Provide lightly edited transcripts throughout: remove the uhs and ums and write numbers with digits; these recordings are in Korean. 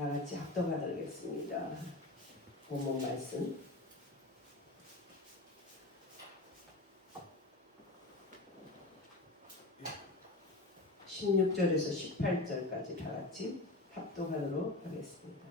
다 같이 합독하도록겠습니다. 본문 말씀 16절에서 18절까지 다 같이 합독하도록 하겠습니다.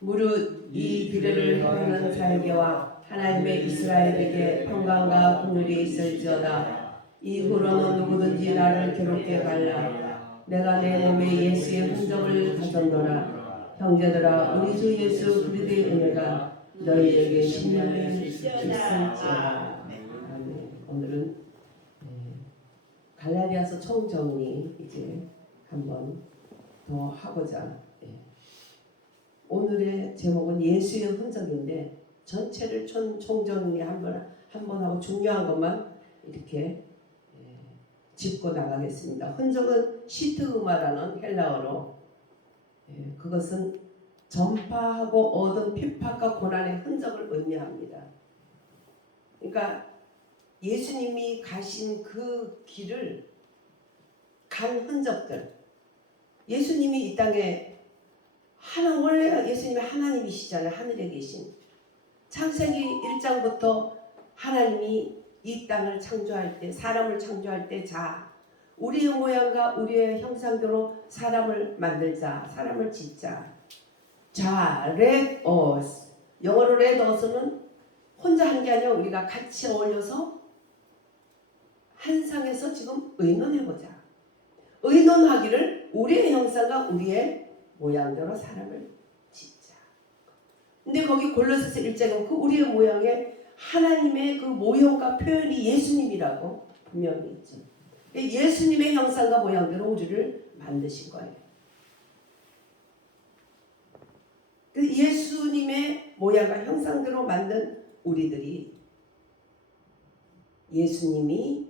무릇 이 비를 행하는 살개와 하나님의 이스라엘에게 평강과 긍휼이 있을지어다. 이후로는 누구든지 나를 괴롭게 갈라. 내가 내 몸에 예수의 흔적을 가졌노라. 형제들아, 우리 주 예수 그리스도의 은혜가 너희에게 신령히 있을지어다. 아멘. 오늘은 갈라디아서 총정리 이제 한번 더 하고자. 오늘의 제목은 예수의 흔적인데 전체를 총정리 한번 하고 중요한 것만 이렇게 짚고 나가겠습니다. 흔적은 시트그마라는 헬라어로 그것은 전파하고 얻은 핍박과 고난의 흔적을 의미합니다. 그러니까 예수님이 가신 그 길을 간 흔적들, 예수님이 이 땅에 원래 예수님이 하나님이시잖아요. 하늘에 계신. 창세기 1장부터 하나님이 이 땅을 창조할 때, 사람을 창조할 때 우리의 모양과 우리의 형상대로 사람을 만들자, 사람을 짓자. let us. 영어로 let us는 혼자 한 게 아니라 우리가 같이 어울려서 한 상에서 지금 의논해보자. 의논하기를 우리의 형상과 우리의 모양대로 사람을 짓자. 근데 거기 골로새서 1장은 그 우리의 모양에 하나님의 그 모형과 표현이 예수님이라고 분명히 있죠. 예수님의 형상과 모양대로 우리를 만드신 거예요. 예수님의 모양과 형상대로 만든 우리들이 예수님이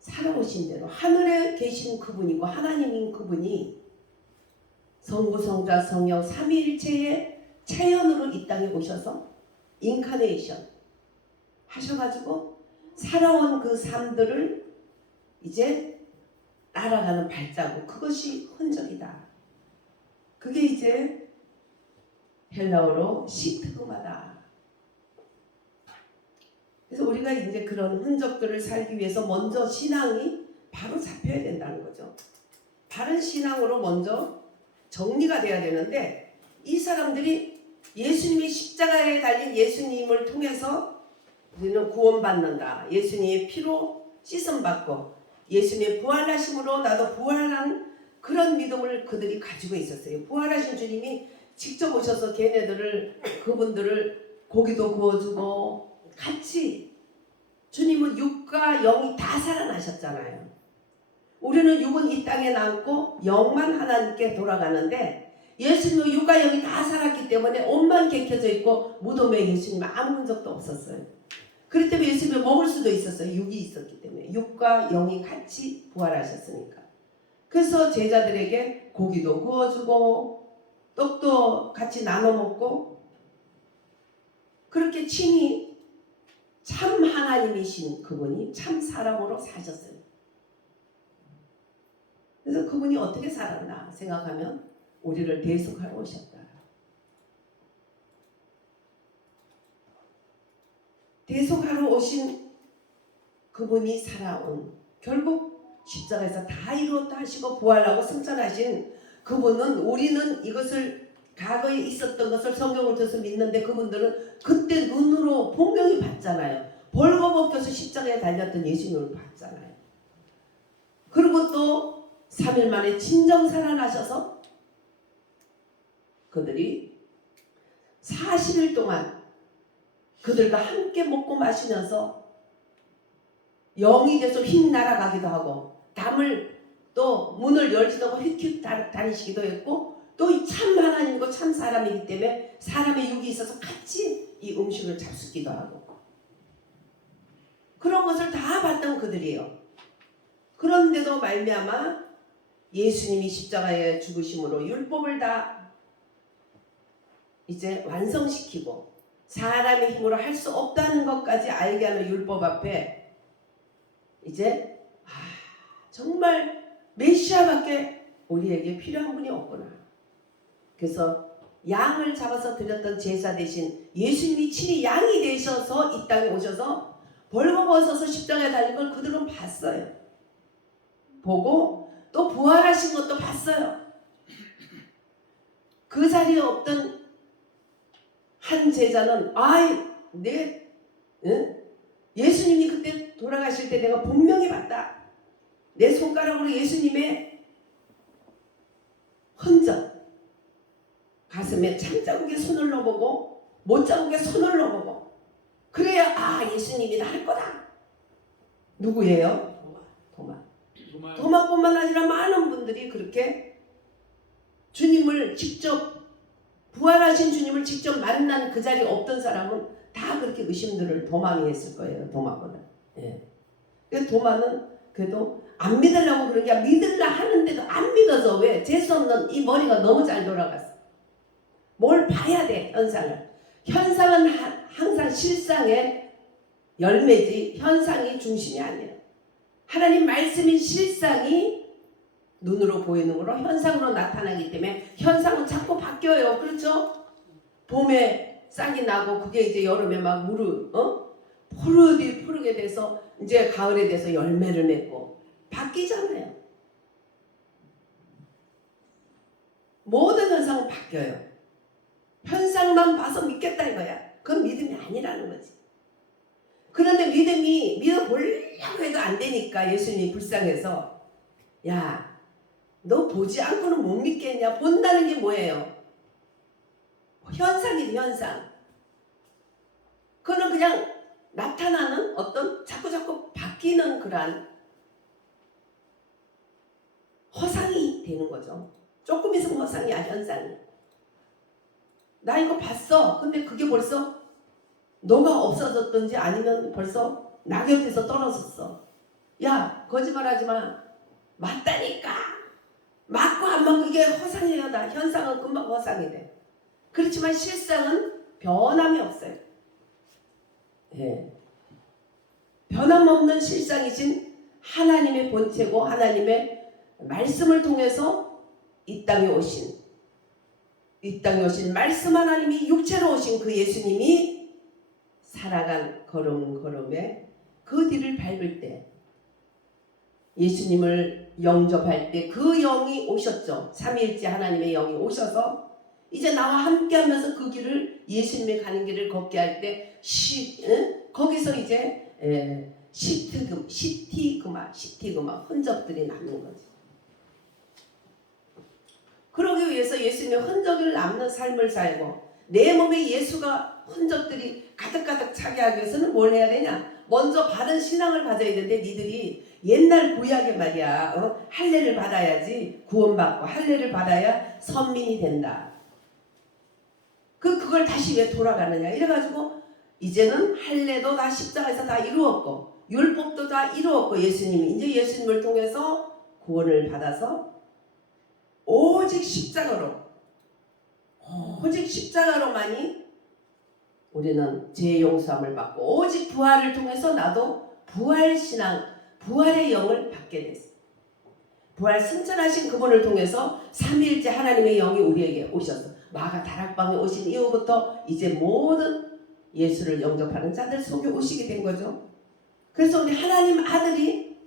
살아오신 대로 하늘에 계신 그분이고 하나님인 그분이 성부, 성자, 성령 삼위일체의 체현으로 이 땅에 오셔서 인카네이션 하셔가지고 살아온 그 삶들을 이제 따라가는 발자국, 그것이 흔적이다. 그게 이제 헬라어로 시트그마다. 그래서 우리가 이제 그런 흔적들을 살기 위해서 먼저 신앙이 바로 잡혀야 된다는 거죠. 바른 신앙으로 먼저 정리가 돼야 되는데 이 사람들이 예수님이 십자가에 달린 예수님을 통해서 우리는 구원받는다. 예수님의 피로 씻음받고 예수님의 부활하심으로 나도 부활한 그런 믿음을 그들이 가지고 있었어요. 부활하신 주님이 직접 오셔서 그분들을 고기도 구워주고 같이 주님은 육과 영이 다 살아나셨잖아요. 우리는 육은 이 땅에 남고 영만 하나님께 돌아가는데 예수님은 육과 영이 다 살았기 때문에 옷만 개켜져 있고 무덤에 예수님 아무 흔적도 없었어요. 그렇기 때문에 예수님이 먹을 수도 있었어요. 육이 있었기 때문에. 육과 영이 같이 부활하셨으니까. 그래서 제자들에게 고기도 구워주고 떡도 같이 나눠 먹고 그렇게 친히 참 하나님이신 그분이 참 사람으로 사셨어요. 그래서 그분이 어떻게 살았나 생각하면 우리를 대속하러 오셨다. 대속하러 오신 그분이 살아온 결국 십자가에서 다 이루었다 하시고 부활하고 승천하신 그분은 우리는 이것을 과거에 있었던 것을 성경을 통해서 믿는데 그분들은 그때 눈으로 분명히 봤잖아요. 벌거벗겨서 십자가에 달렸던 예수님을 봤잖아요. 그리고 또 3일 만에 진정 살아나셔서 그들이 40일 동안 그들과 함께 먹고 마시면서 영이 돼서 휙 날아가기도 하고 담을 또 문을 열지도 하고 휙휙 다니시기도 했고 또 참 하나님이고 참 사람이기 때문에 사람의 육이 있어서 같이 이 음식을 잡숫기도 하고 그런 것을 다 봤던 그들이에요. 그런데도 말미암아 예수님이 십자가에 죽으심으로 율법을 다 이제 완성시키고 사람의 힘으로 할 수 없다는 것까지 알게 하는 율법 앞에 이제 정말 메시아밖에 우리에게 필요한 분이 없구나. 그래서 양을 잡아서 드렸던 제사 대신 예수님이 친히 양이 되셔서 이 땅에 오셔서 벌거벗어서 십자가에 달린 걸 그들은 봤어요. 보고 또 부활하신 것도 봤어요. 그 자리에 없던 한 제자는 예수님이 그때 돌아가실 때 내가 분명히 봤다. 내 손가락으로 예수님의 흔적, 가슴에 참자국에 손을 넣어보고 못자국에 손을 넣어보고 그래야 예수님이다 할 거다. 누구예요? 도마뿐만 아니라 많은 분들이 그렇게 주님을 직접 부활하신 주님을 직접 만난 그 자리에 없던 사람은 다 그렇게 의심들을 도마니 했을 거예요. 도마보다. 예. 도마는 그래도 안 믿으려고 그런 게 믿으려 하는데도 안 믿어서 왜? 재수 없는 이 머리가 너무 잘 돌아갔어. 뭘 봐야 돼, 현상을. 현상은 항상 실상의 열매지 현상이 중심이 아니야. 하나님 말씀인 실상이 눈으로 보이는 거로 현상으로 나타나기 때문에 현상은 자꾸 바뀌어요. 그렇죠? 봄에 싹이 나고 그게 이제 여름에 막 푸르게 돼서 이제 가을에 돼서 열매를 맺고 바뀌잖아요. 모든 현상은 바뀌어요. 현상만 봐서 믿겠다 이거야. 그건 믿음이 아니라는 거지. 그런데 믿음이 믿어보려고 해도 안 되니까 예수님이 불쌍해서 야, 너 보지 않고는 못 믿겠냐? 본다는 게 뭐예요? 현상이지, 현상. 그거는 그냥 나타나는 어떤 자꾸 바뀌는 그런 허상이 되는 거죠. 조금 있으면 허상이야, 현상이. 나 이거 봤어. 근데 그게 벌써 너가 없어졌든지 아니면 벌써 낙엽에서 떨어졌어. 야, 거짓말하지 마. 맞다니까. 맞고 안 맞고 이게 허상이에요. 현상은 금방 허상이 돼. 그렇지만 실상은 변함이 없어요. 예. 변함없는 실상이신 하나님의 본체고 하나님의 말씀을 통해서 이 땅에 오신 말씀 하나님이 육체로 오신 그 예수님이 살아간 걸음에 그 뒤를 밟을 때 예수님을 영접할 때 그 영이 오셨죠. 삼위일체 하나님의 영이 오셔서 이제 나와 함께 하면서 그 길을 예수님이 가는 길을 걷게 할 때 거기서 이제 시티그마 흔적들이 남는 거지. 그러기 위해서 예수님의 흔적을 남는 삶을 살고 내 몸에 예수가 흔적들이 가득가득 차게 하기 위해서는 뭘 해야 되냐? 먼저 바른 신앙을 가져야 되는데 니들이 옛날 구약에 말이야 할례를 받아야지 구원받고 할례를 받아야 선민이 된다. 그걸 다시 왜 돌아가느냐 이래가지고 이제는 할례도 다 십자가에서 다 이루었고 율법도 다 이루었고 예수님이 이제 예수님을 통해서 구원을 받아서 오직 십자가로만이 우리는 죄 용서함을 받고 오직 부활을 통해서 나도 부활신앙 부활의 영을 받게 됐어. 부활 승천하신 그분을 통해서 삼위일체 하나님의 영이 우리에게 오셔서 마가 다락방에 오신 이후부터 이제 모든 예수를 영접하는 자들 속에 오시게 된 거죠. 그래서 우리 하나님 아들이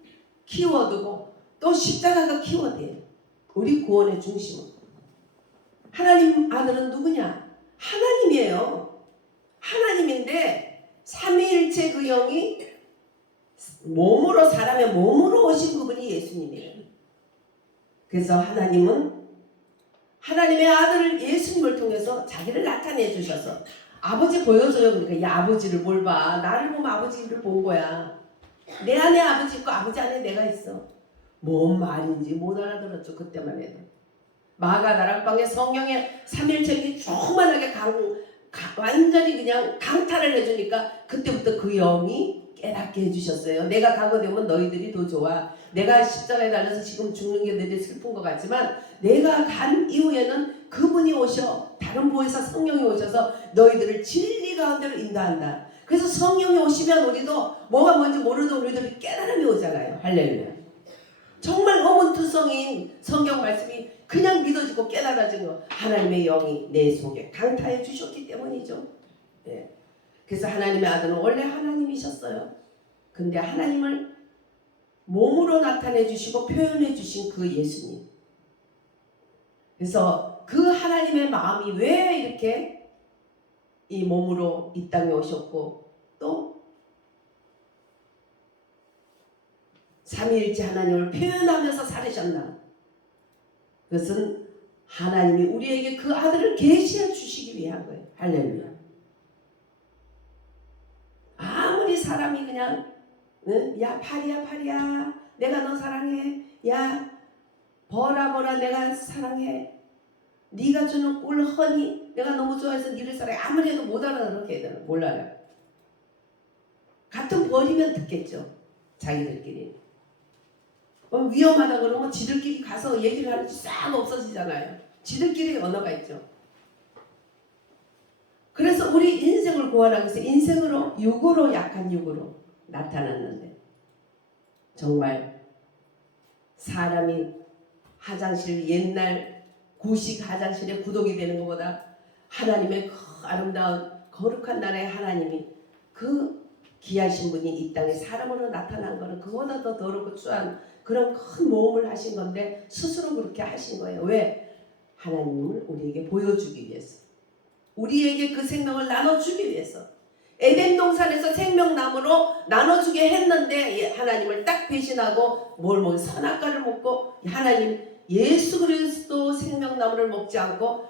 키워드고 또 십자가가 키워드예요. 우리 구원의 중심은. 하나님 아들은 누구냐? 하나님이에요. 하나님인데 삼위일체 그 영이 사람의 몸으로 오신 그분이 예수님이에요. 그래서 하나님은 하나님의 아들을 예수님을 통해서 자기를 나타내 주셔서 아버지 보여줘요. 그러니까 이 아버지를 뭘 봐. 나를 보면 아버지를 본 거야. 내 안에 아버지 있고 아버지 안에 내가 있어. 뭔 말인지 못 알아들었죠. 그때만 해도. 마가 다락방에 성령의 삼일체이 조그만하게 완전히 그냥 강탈을 해주니까 그때부터 그 영이 깨닫게 해주셨어요. 내가 가거되면 너희들이 더 좋아. 내가 십자가에 달려서 지금 죽는 게 너희들 슬픈 것 같지만 내가 간 이후에는 그분이 오셔. 다른 보혜사 성령이 오셔서 너희들을 진리 가운데로 인도한다. 그래서 성령이 오시면 우리도 뭐가 뭔지 모르던 우리들이 깨달음이 오잖아요. 할렐루야. 정말 어문투 감수성인 성경 말씀이 그냥 믿어지고 깨달아지는 거, 하나님의 영이 내 속에 강타해 주셨기 때문이죠. 예. 그래서 하나님의 아들은 원래 하나님이셨어요. 근데 하나님을 몸으로 나타내 주시고 표현해 주신 그 예수님. 그래서 그 하나님의 마음이 왜 이렇게 이 몸으로 이 땅에 오셨고 또 삼위일체 하나님을 표현하면서 살으셨나? 그것은 하나님이 우리에게 그 아들을 계시해 주시기 위한 거예요. 할렐루야. 아무리 사람이 그냥 야 파리야 내가 너 사랑해, 야 버라 내가 사랑해, 네가 주는 꿀 허니 내가 너무 좋아해서 네를 사랑해, 아무리 해도 못 알아듣게 해야 되나? 몰라요. 같은 버리면 듣겠죠. 자기들끼리. 위험하다 그러면 지들끼리 가서 얘기를 하는지 싹 없어지잖아요. 지들끼리 언어가 있죠. 그래서 우리 인생을 구원하기 위해서 인생으로 육으로, 약한 육으로 나타났는데, 정말 사람이 화장실, 옛날 구식 화장실에 구독이 되는 것보다 하나님의 그 아름다운 거룩한 나라의 하나님이 그 귀하신 분이 이 땅에 사람으로 나타난 거는 그보다 더 더럽고 추한 그런 큰 모험을 하신 건데 스스로 그렇게 하신 거예요. 왜? 하나님을 우리에게 보여주기 위해서, 우리에게 그 생명을 나눠주기 위해서. 에덴 동산에서 생명나무로 나눠주게 했는데 하나님을 딱 배신하고 뭘 먹고 선악과를 먹고, 하나님 예수 그리스도 생명나무를 먹지 않고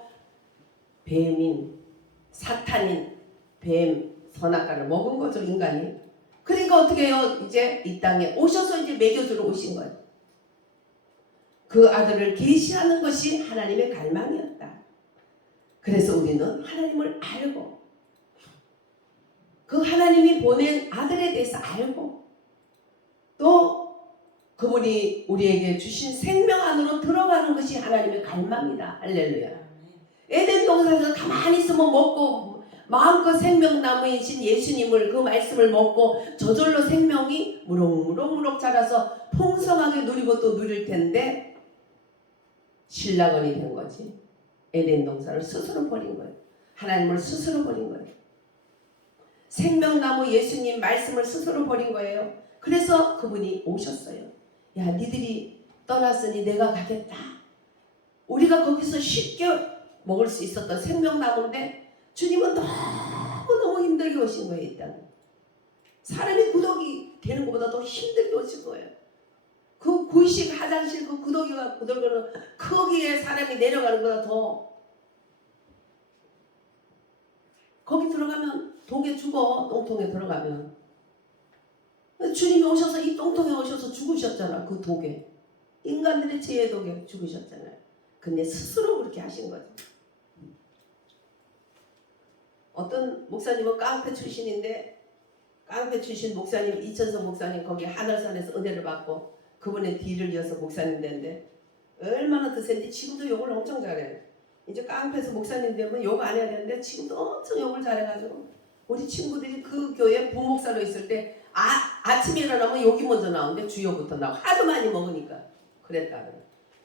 뱀인 사탄인 뱀 선악과를 먹은 거죠, 인간이. 그러니까 어떻게 해요? 이제 이 땅에 오셔서 이제 먹여주러 오신 거예요. 그 아들을 계시하는 것이 하나님의 갈망이었다. 그래서 우리는 하나님을 알고 그 하나님이 보낸 아들에 대해서 알고 또 그분이 우리에게 주신 생명 안으로 들어가는 것이 하나님의 갈망이다. 할렐루야. 에덴 동산에서 가만히 있으면 먹고 마음껏 생명나무이신 예수님을, 그 말씀을 먹고 저절로 생명이 무럭무럭 자라서 풍성하게 누리고 또 누릴 텐데 신랑원이 된 거지. 에덴 동산을 스스로 버린 거예요. 하나님을 스스로 버린 거예요. 생명나무 예수님 말씀을 스스로 버린 거예요. 그래서 그분이 오셨어요. 야, 니들이 떠났으니 내가 가겠다. 우리가 거기서 쉽게 먹을 수 있었던 생명나무인데 주님은 너무너무 힘들게 오신 거예요. 일단 사람이 구덕이 되는 것보다 더 힘들게 오신 거예요. 그 구식 화장실 그 구더기가 구들거는 거기에 사람이 내려가는 것보다 더, 거기 들어가면 독에 죽어. 똥통에 들어가면. 주님이 오셔서 이 똥통에 오셔서 죽으셨잖아. 그 독에, 인간들의 죄의 독에 죽으셨잖아요. 근데 스스로 그렇게 하신 거죠. 어떤 목사님은 깡패 출신인데, 깡패 출신 목사님, 이천성 목사님 거기 하늘산에서 은혜를 받고 그분의 뒤를 이어서 목사님 됐는데 얼마나 드센지 지금도 욕을 엄청 잘해요. 이제 깡패에서 목사님 되면 욕 안 해야 되는데 지금도 엄청 욕을 잘해가지고 우리 친구들이 그 교회 부목사로 있을 때 아침에 일어나면 욕이 먼저 나오는데 주여부터 나오고 하도 많이 먹으니까 그랬다.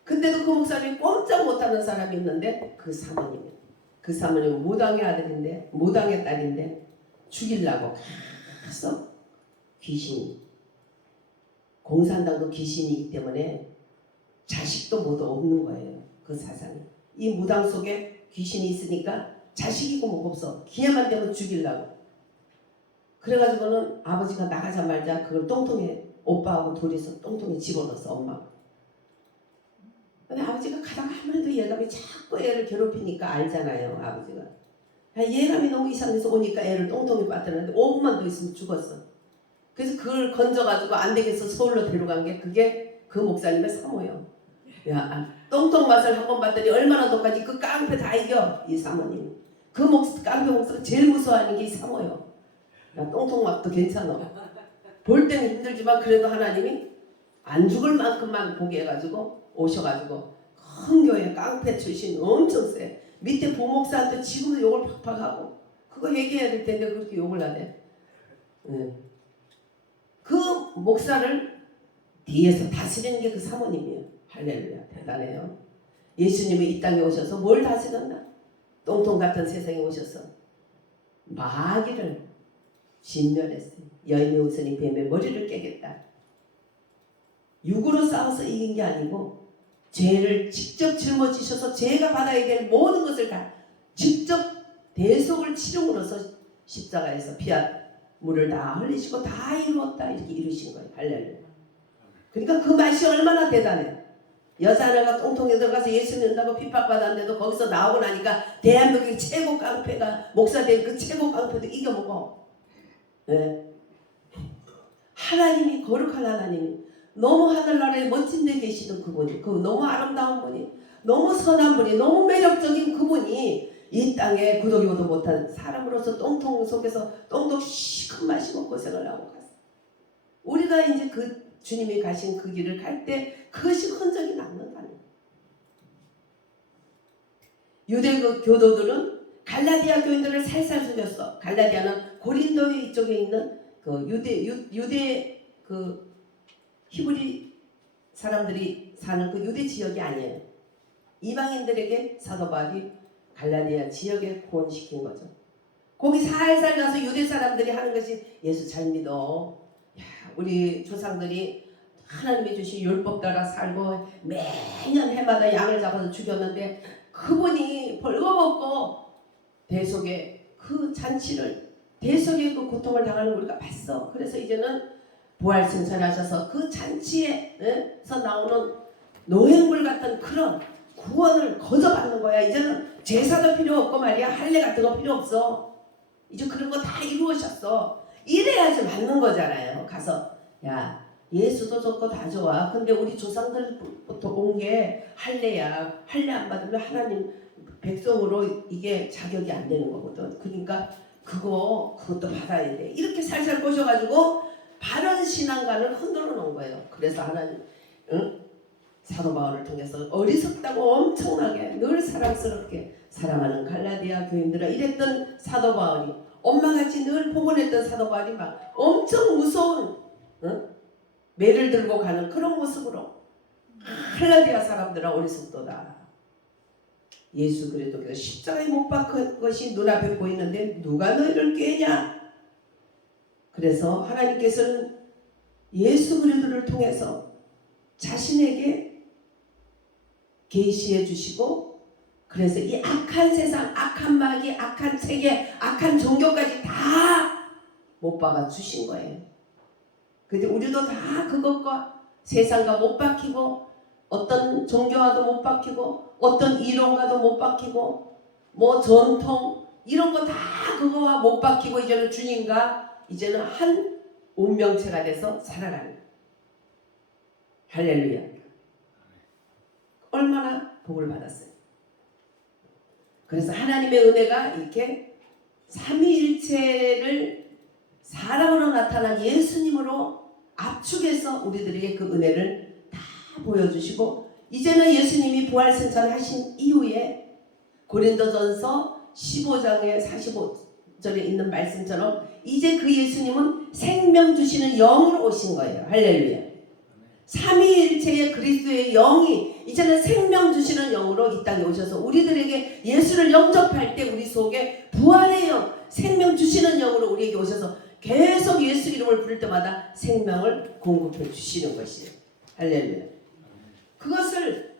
근데도 그 목사님이 꼼짝 못하는 사람이 있는데 그 사모님이에요. 그 사모님은 무당의 아들인데, 무당의 딸인데 죽이려고 계속 귀신이, 공산당도 귀신이기 때문에 자식도 모두 없는 거예요. 그 사상이. 이 무당 속에 귀신이 있으니까 자식이고 뭐가 없어. 기회만 되면 죽이려고. 그래가지고는 아버지가 나가자마자 그걸 똥통에, 오빠하고 둘이서 똥통에 집어넣었어. 엄마가. 근데 아버지가 가다가 아무래도 예감이 자꾸 애를 괴롭히니까 알잖아요. 아버지가 예감이 너무 이상해서 오니까 애를 똥통에 빠뜨렸는데 5분만 더 있으면 죽었어. 그래서 그걸 건져가지고 안 되겠어 서울로 데려간 게 그게 그 목사님의 사모예요. 야, 똥통 맛을 한번 봤더니 얼마나 똑같이 그 깡패 다 이겨. 이 사모님. 그 깡패 목사가 제일 무서워하는 게 이 사모예요. 야, 똥통 맛도 괜찮아. 볼 때는 힘들지만 그래도 하나님이 안 죽을 만큼만 보게 해가지고 오셔가지고 큰 교회 깡패 출신 엄청 세. 밑에 부목사한테 지금도 욕을 팍팍 하고 그거 얘기해야 될 텐데 그렇게 욕을 하대. 그 목사를 뒤에서 다스리는 게 그 사모님이에요. 할렐루야. 대단해요. 예수님이 이 땅에 오셔서 뭘 다스렸나? 똥통 같은 세상에 오셔서 마귀를 진멸했어요. 여인의 우선이 뱀의 머리를 깨겠다. 육으로 싸워서 이긴 게 아니고 죄를 직접 짊어지셔서 죄가 받아야 될 모든 것을 다 직접 대속을 치름으로써 십자가에서 피와 물을 다 흘리시고 다 이루었다 이렇게 이루신 거예요. 할렐루야. 그러니까 그 맛이 얼마나 대단해. 여자 하나가 똥통에 들어가서 예수 믿는다고 핍박받았는데도 거기서 나오고 나니까 대한민국의 최고 깡패가 목사된 그 최고 깡패도 이겨먹어. 네. 하나님이 거룩한 하나님이 너무 하늘나라에 멋진 데 계시던 그분이 그 너무 아름다운 분이 너무 선한 분이 너무 매력적인 그분이 이 땅에 구더기보도 못한 사람으로서 똥통 속에서 똥도 시큰 마시고 고생을 하고 갔어. 우리가 이제 그 주님이 가신 그 길을 갈 때 그것이 흔적이 남는다는 거예요. 유대 교도들은 갈라디아 교인들을 살살 속였어. 갈라디아는 고린도 이쪽에 있는 그 유대 그 히브리 사람들이 사는 그 유대 지역이 아니에요. 이방인들에게 사도 바울이 갈라디아 지역에 구원시킨 거죠. 거기 살살 가서 유대 사람들이 하는 것이 예수 잘 믿어. 야, 우리 조상들이 하나님이 주신 율법 따라 살고 매년 해마다 양을 잡아서 죽였는데 그분이 벌거벗고 대속의 그 잔치를 대속의 그 고통을 당하는 우리가 봤어. 그래서 이제는 부활 승천하셔서 그 잔치에서 나오는 노획물 같은 그런 구원을 거저받는 거야. 이제는 제사도 필요 없고 말이야. 할례 같은 거 필요 없어. 이제 그런 거 다 이루으셨어. 이래야지 맞는 거잖아요. 가서 야 예수도 좋고 다 좋아. 근데 우리 조상들부터 온 게 할례야. 할례 안 받으면 하나님 백성으로 이게 자격이 안 되는 거거든. 그러니까 그것도 받아야 돼. 이렇게 살살 꼬셔가지고 바른 신앙관을 흔들어 놓은 거예요. 그래서 하나님 사도 바울을 통해서 어리석다고 엄청나게 늘 사랑스럽게 사랑하는 갈라디아 교인들아 이랬던 사도 바울이 엄마같이 늘 복원했던 사도 바울이 막 엄청 무서운 매를 들고 가는 그런 모습으로 갈라디아 사람들아 어리석도다. 예수 그리스도께서 십자가에 못 박은 것이 눈앞에 보이는데 누가 너희를 꾀냐? 그래서 하나님께서는 예수 그리스도를 통해서 자신에게 계시해 주시고 그래서 이 악한 세상, 악한 마귀, 악한 세계, 악한 종교까지 다 못 박아 주신 거예요. 근데 우리도 다 그것과 세상과 못 박히고 어떤 종교와도 못 박히고 어떤 이론과도 못 박히고 뭐 전통 이런 거 다 그거와 못 박히고 이제는 주님과 이제는 한 운명체가 돼서 살아가는 할렐루야. 얼마나 복을 받았어요. 그래서 하나님의 은혜가 이렇게 삼위일체를 사람으로 나타난 예수님으로 압축해서 우리들에게 그 은혜를 다 보여주시고 이제는 예수님이 부활승천하신 이후에 고린도전서 15장에 45절에 있는 말씀처럼 이제 그 예수님은 생명 주시는 영으로 오신 거예요. 할렐루야. 삼위일체의 그리스도의 영이 이제는 생명 주시는 영으로 이 땅에 오셔서 우리들에게 예수를 영접할 때 우리 속에 부활의 영, 생명 주시는 영으로 우리에게 오셔서 계속 예수 이름을 부를 때마다 생명을 공급해 주시는 것이에요. 할렐루야. 그것을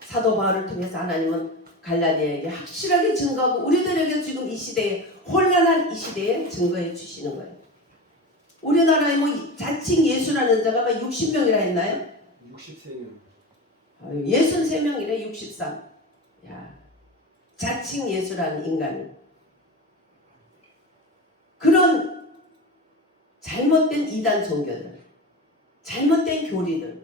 사도 바울을 통해서 하나님은 갈라디아에게 확실하게 증거하고 우리들에게 지금 이 시대에 혼란한 이 시대에 증거해 주시는 거예요. 우리나라에 뭐 자칭 예수라는 자가 60명이라 했나요? 63명. 63명이래 63. 야, 자칭 예수라는 인간이. 그런 잘못된 이단 종교들, 잘못된 교리들.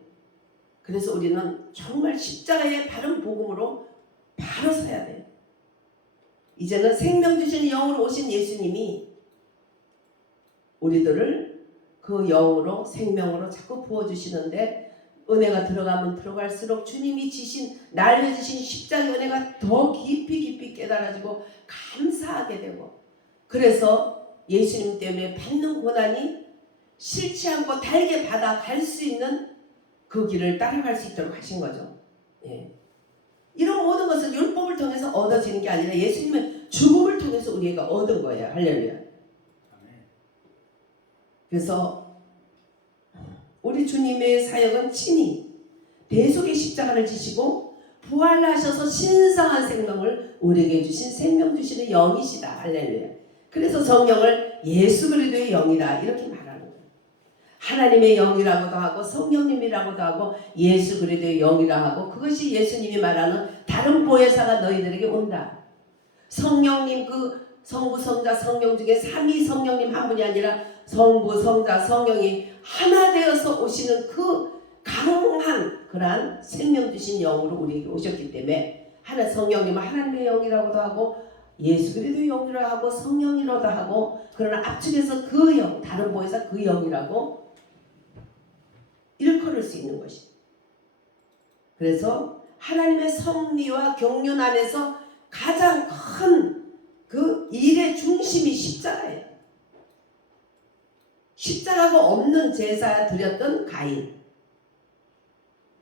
그래서 우리는 정말 십자가의 바른 복음으로 바로 서야 돼요. 이제는 생명 주시는 영으로 오신 예수님이 우리들을 그 영으로 생명으로 자꾸 부어주시는데 은혜가 들어가면 들어갈수록 주님이 지신 날려주신 십자가의 은혜가 더 깊이 깨달아지고 감사하게 되고 그래서 예수님 때문에 받는 고난이 싫지 않고 달게 받아갈 수 있는 그 길을 따라갈 수 있도록 하신 거죠. 예. 이런 모든 것은 율법을 통해서 얻어지는 게 아니라 예수님의 죽음을 통해서 우리가 얻은 거예요. 할렐루야. 그래서 우리 주님의 사역은 친히 대속의 십자가를 지시고 부활하셔서 신성한 생명을 우리에게 주신 생명 주시는 영이시다. 할렐루야. 그래서 성령을 예수 그리스도의 영이다 이렇게 말하는 거예요. 하나님의 영이라고도 하고 성령님이라고도 하고 예수 그리스도의 영이라 하고 그것이 예수님이 말하는 다른 보혜사가 너희들에게 온다. 성령님 그 성부 성자 성령 중에 삼위 성령님 한 분이 아니라 성부 성자 성령이 하나 되어서 오시는 그 강한 그러한 생명 주신 영으로 우리에게 오셨기 때문에 하나 성령님은 하나님의 영이라고도 하고 예수 그리스도의 영이라고 하고 성령이라고도 하고 그러나 앞쪽에서 그 영 다른 보혜사 그 영이라고 일컬을 수 있는 것이. 그래서 하나님의 섭리와 경륜 안에서 가장 큰 그 일의 중심이 십자가예요. 십자가가 없는 제사 드렸던 가인.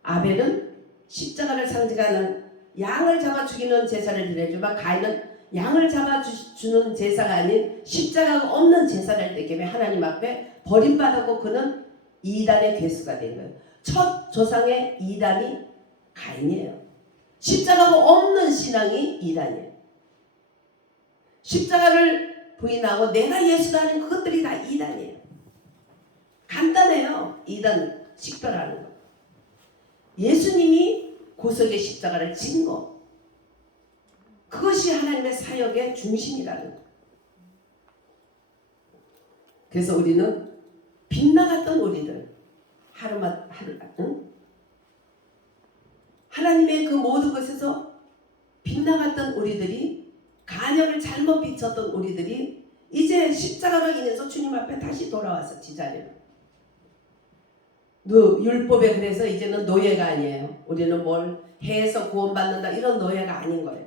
아벨은 십자가를 상징하는 양을 잡아 죽이는 제사를 드렸지만 가인은 양을 잡아 주는 제사가 아닌 십자가가 없는 제사를 드렸기 때문에 하나님 앞에 버림받았고 그는 이단의 괴수가 된 거예요. 첫 조상의 이단이 가인이에요. 십자가가 없는 신앙이 이단이에요. 십자가를 부인하고 내가 예수라는 그것들이 다 이단이에요. 간단해요. 이단 식별하는 거. 예수님이 구속의 십자가를 진 거. 그것이 하나님의 사역의 중심이라는 거. 그래서 우리는 빗나갔던 우리들 하루마다 응? 하나님의 그 모든 것에서 빗나갔던 우리들이 간역을 잘못 비쳤던 우리들이 이제 십자가로 인해서 주님 앞에 다시 돌아와서 지자리로. 율법에 그래서 이제는 노예가 아니에요. 우리는 뭘 해서 구원받는다 이런 노예가 아닌 거예요.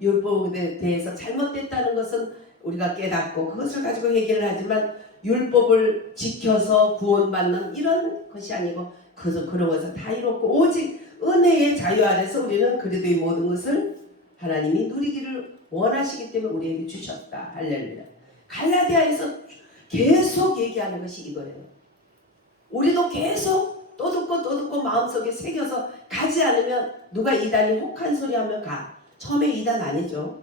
율법에 대해서 잘못됐다는 것은 우리가 깨닫고 그것을 가지고 해결을 하지만 율법을 지켜서 구원받는 이런 것이 아니고 그런 것을 다 이뤘고 오직 은혜의 자유 아래서 우리는 그래도의 모든 것을 하나님이 누리기를 원하시기 때문에 우리에게 주셨다. 할렐루야. 갈라디아에서 계속 얘기하는 것이 이거예요. 우리도 계속 또 듣고 마음속에 새겨서 가지 않으면 누가 이단이 혹한 소리 하면 가. 처음에 이단 아니죠.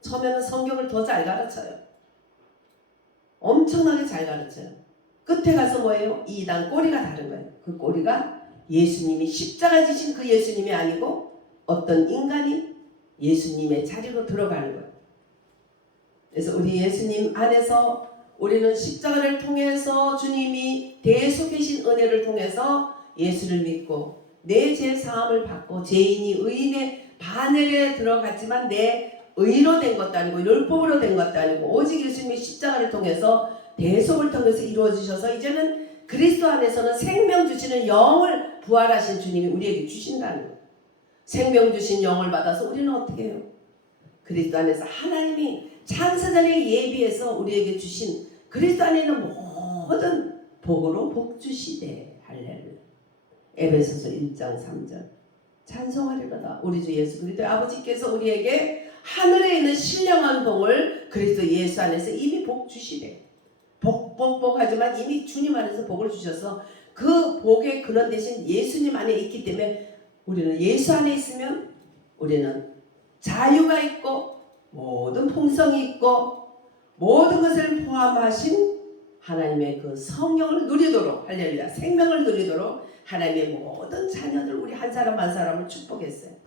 처음에는 성경을 더 잘 가르쳐요. 엄청나게 잘 가르쳐요. 끝에 가서 뭐예요? 이단 꼬리가 다른 거예요. 그 꼬리가 예수님이 십자가 지신 그 예수님이 아니고 어떤 인간이 예수님의 자리로 들어가는 거예요. 그래서 우리 예수님 안에서 우리는 십자가를 통해서 주님이 대속하신 은혜를 통해서 예수를 믿고 내 죄 사함을 받고 죄인이 의인의 반열에 들어갔지만 내 의로 된 것도 아니고 율법으로 된 것도 아니고 오직 예수님의 십자가를 통해서 대속을 통해서 이루어지셔서 이제는 그리스도 안에서는 생명 주시는 영을 부활하신 주님이 우리에게 주신다는 거예요. 생명 주신 영을 받아서 우리는 어떻게 해요? 그리스도 안에서 하나님이 창세전에 예비해서 우리에게 주신 그리스도 안에 있는 모든 복으로 복 주시되 할렐루야. 에베소서 1장 3절 찬송하리로다. 우리 주 예수 그리스도 아버지께서 우리에게 하늘에 있는 신령한 복을 그리스도 예수 안에서 이미 복 주시되 복하지만 이미 주님 안에서 복을 주셔서 그 복의 근원 대신 예수님 안에 있기 때문에 우리는 예수 안에 있으면 우리는 자유가 있고 모든 풍성이 있고 모든 것을 포함하신 하나님의 그 성령을 누리도록 할렐루야 생명을 누리도록 하나님의 모든 자녀들 우리 한 사람 한 사람을 축복했어요.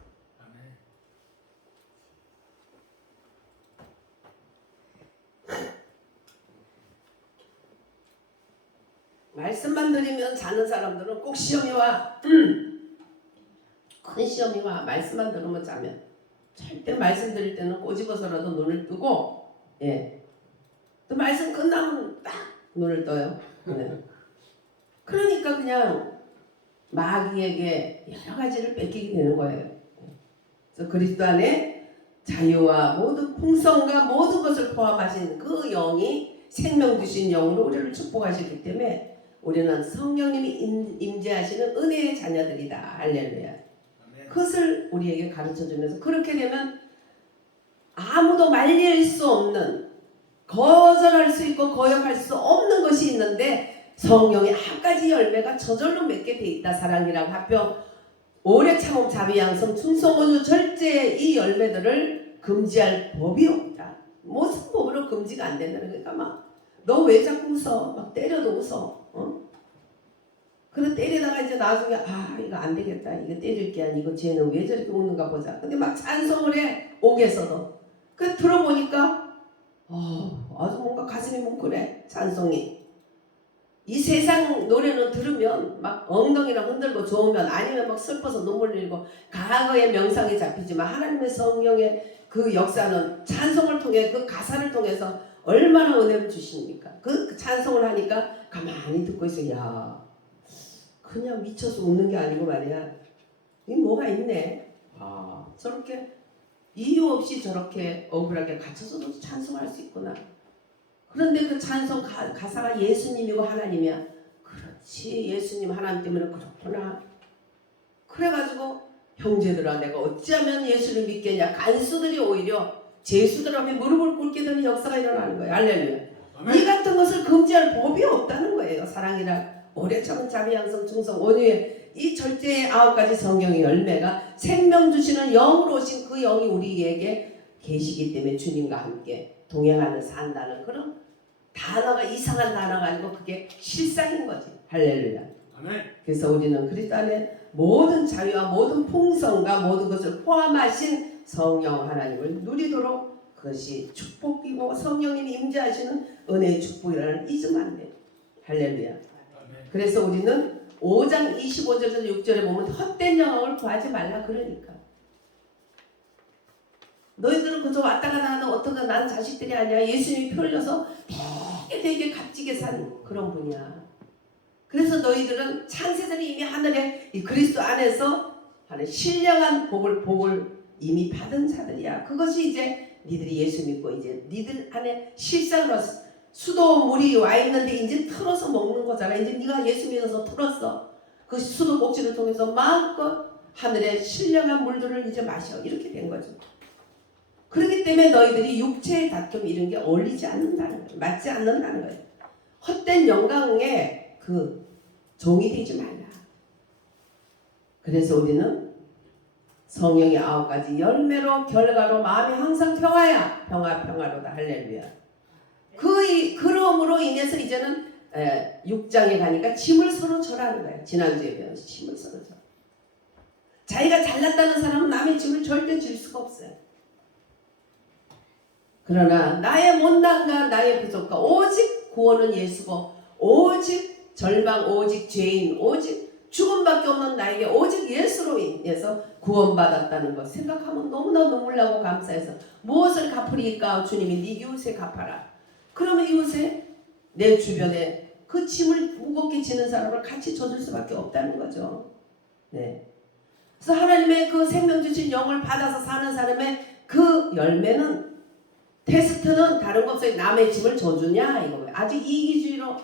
말씀만 들으면 자는 사람들은 꼭 시험이 와. 큰 시험이 와. 말씀만 들으면 자면 절대 말씀 드릴 때는 꼬집어서라도 눈을 뜨고 또 말씀 끝나면 딱 눈을 떠요. 그러니까 그냥 마귀에게 여러 가지를 뺏기게 되는 거예요. 그래서 그리스도 안에 자유와 모든 풍성과 모든 것을 포함하신 그 영이 생명 주신 영으로 우리를 축복하셨기 때문에 우리는 성령님이 임재하시는 은혜의 자녀들이다. 할렐루야. 그것을 우리에게 가르쳐주면서 그렇게 되면 아무도 말릴 수 없는 거절할 수 있고 거역할 수 없는 것이 있는데 성령의 한 가지 열매가 저절로 맺게 돼 있다. 사랑이랑 화평, 오래 참음, 자비, 양성, 충성, 온유, 절제 이 열매들을 금지할 법이 없다. 무슨 법으로 금지가 안 된다는 거니까 막 너 왜 자꾸 웃어? 막 때려도 웃어. 그래 때리다가 이제 나중에 이거 안 되겠다. 이거 때릴 게 아니고 이거 쟤는 왜 저렇게 웃는가 보자. 근데 막 찬송을 해 옥에서도. 그 들어보니까 아주 뭔가 가슴이 뭉클해. 찬송이. 이 세상 노래는 들으면 막 엉덩이랑 흔들고 좋으면 아니면 막 슬퍼서 눈물 흘리고 과거의 명상이 잡히지만 하나님의 성령의 그 역사는 찬송을 통해 그 가사를 통해서 얼마나 은혜를 주십니까? 그 찬송을 하니까 가만히 듣고 있어. 야, 그냥 미쳐서 웃는 게 아니고 말이야. 이 뭐가 있네. 저렇게 이유 없이 저렇게 억울하게 갇혀서도 찬송할 수 있구나. 그런데 그 찬송 가사가 예수님이고 하나님이야. 그렇지, 예수님 하나님 때문에 그렇구나. 그래가지고 형제들아 내가 어찌하면 예수를 믿겠냐. 간수들이 오히려 제수들 앞에 무릎을 꿇게 되는 역사가 일어나는 거예요. 할렐루야. 이 같은 것을 금지할 법이 없다는 거예요. 사랑이라 오래 참은 자비, 양성, 충성, 온유의 이 절제의 9가지 성령의 열매가 생명 주시는 영으로 오신 그 영이 우리에게 계시기 때문에 주님과 함께 동행하는 산다는 그런 단어가 이상한 단어가 아니고 그게 실상인 거지. 할렐루야. 그래서 우리는 그리스도 안에 모든 자유와 모든 풍성과 모든 것을 포함하신 성령 하나님을 누리도록 그것이 축복이고 성령님이 임재하시는 은혜의 축복이라는 잊으면 안 돼. 할렐루야. 그래서 우리는 5장 25절에서 6절에 보면 헛된 영광을 구하지 말라 그러니까. 너희들은 그저 왔다 갔다 하는 어떤 나는 자식들이 아니야. 예수님이 피 흘려서 되게 값지게 산 그런 분이야. 그래서 너희들은 창세전에 이미 하늘에 이 그리스도 안에서 하는 신령한 복을 이미 받은 자들이야. 그것이 이제 니들이 예수 믿고 이제 니들 안에 실상으로 수도 물이 와 있는데 이제 틀어서 먹는 거잖아. 이제 네가 예수 믿어서 틀었어. 그 수도 복지를 통해서 마음껏 하늘의 신령한 물들을 이제 마셔. 이렇게 된 거죠. 그렇기 때문에 너희들이 육체의 다툼 이런 게 어울리지 않는다는 거예요. 맞지 않는다는 거예요. 헛된 영광에 그 종이 되지 말라. 그래서 우리는 성령의 9가지 열매로 결과로 마음이 항상 평화야. 평화로다. 할렐루야. 그러므로 인해서 이제는 6장에 가니까 짐을 서로 절하는 거예요. 지난주에 배워서 짐을 서로 절. 자기가 잘났다는 사람은 남의 짐을 절대 질 수가 없어요. 그러나 나의 못난과 나의 부족과 오직 구원은 예수고 오직 절망 오직 죄인 오직 죽음밖에 없는 나에게 오직 예수로 인해서 구원받았다는 것 생각하면 너무나 눈물 나고 감사해서 무엇을 갚으리까 주님이 네 이웃에 갚아라. 그러면 이웃에 내 주변에 그 짐을 무겁게 지는 사람을 같이 져줄 수밖에 없다는 거죠. 네. 그래서 하나님의 그 생명 주신 영을 받아서 사는 사람의 그 열매는 테스트는 다른 거 없어요. 남의 짐을 져주냐 이거예요. 아주 이기주의로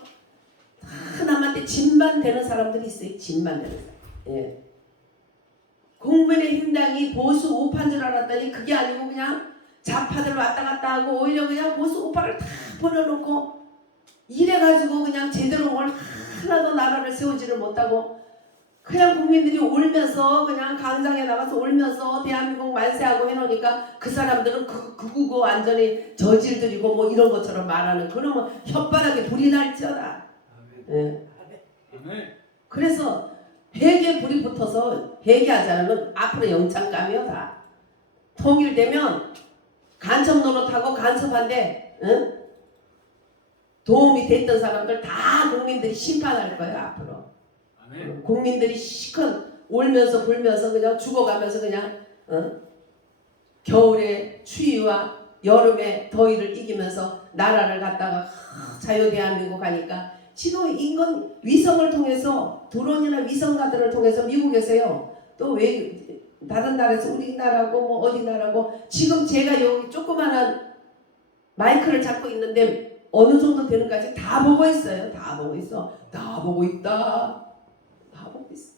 다 남한테 짐만 되는 사람들이 있어요. 짐만 되는 사람. 예. 국민의힘당이 보수 우파인 줄 알았더니 그게 아니고 그냥 좌파들 왔다 갔다 하고 오히려 그냥 보수 우파를 다 버려놓고 이래가지고 그냥 제대로 뭘 하나도 나라를 세우지를 못하고 그냥 국민들이 울면서 그냥 광장에 나가서 울면서 대한민국 만세하고 해놓으니까 그 사람들은 그거 완전히 저질들이고 뭐 이런 것처럼 말하는 그러면 혓바닥에 불이 날지어다. 예. 그래서 회개에 불이 붙어서 회개하지 않으면 앞으로 영창감이요 다. 통일되면 간첩 노릇하고 간섭한데 도움이 됐던 사람들 다 국민들이 심판할 거예요 앞으로. 국민들이 시큰 울면서 불면서 그냥 죽어가면서 그냥 겨울에 추위와 여름에 더위를 이기면서 나라를 갖다가 자유 대한민국 하니까 지금 인간 위성을 통해서 드론이나 위성가들을 통해서 미국에서요 또 왜 다른 나라에서 우리나라고 뭐 어디 나라고 지금 제가 여기 조그만한 마이크를 잡고 있는데 어느 정도 되는까지 다 보고 있어요. 다 보고 있어. 다 보고 있다. 다 보고 있어.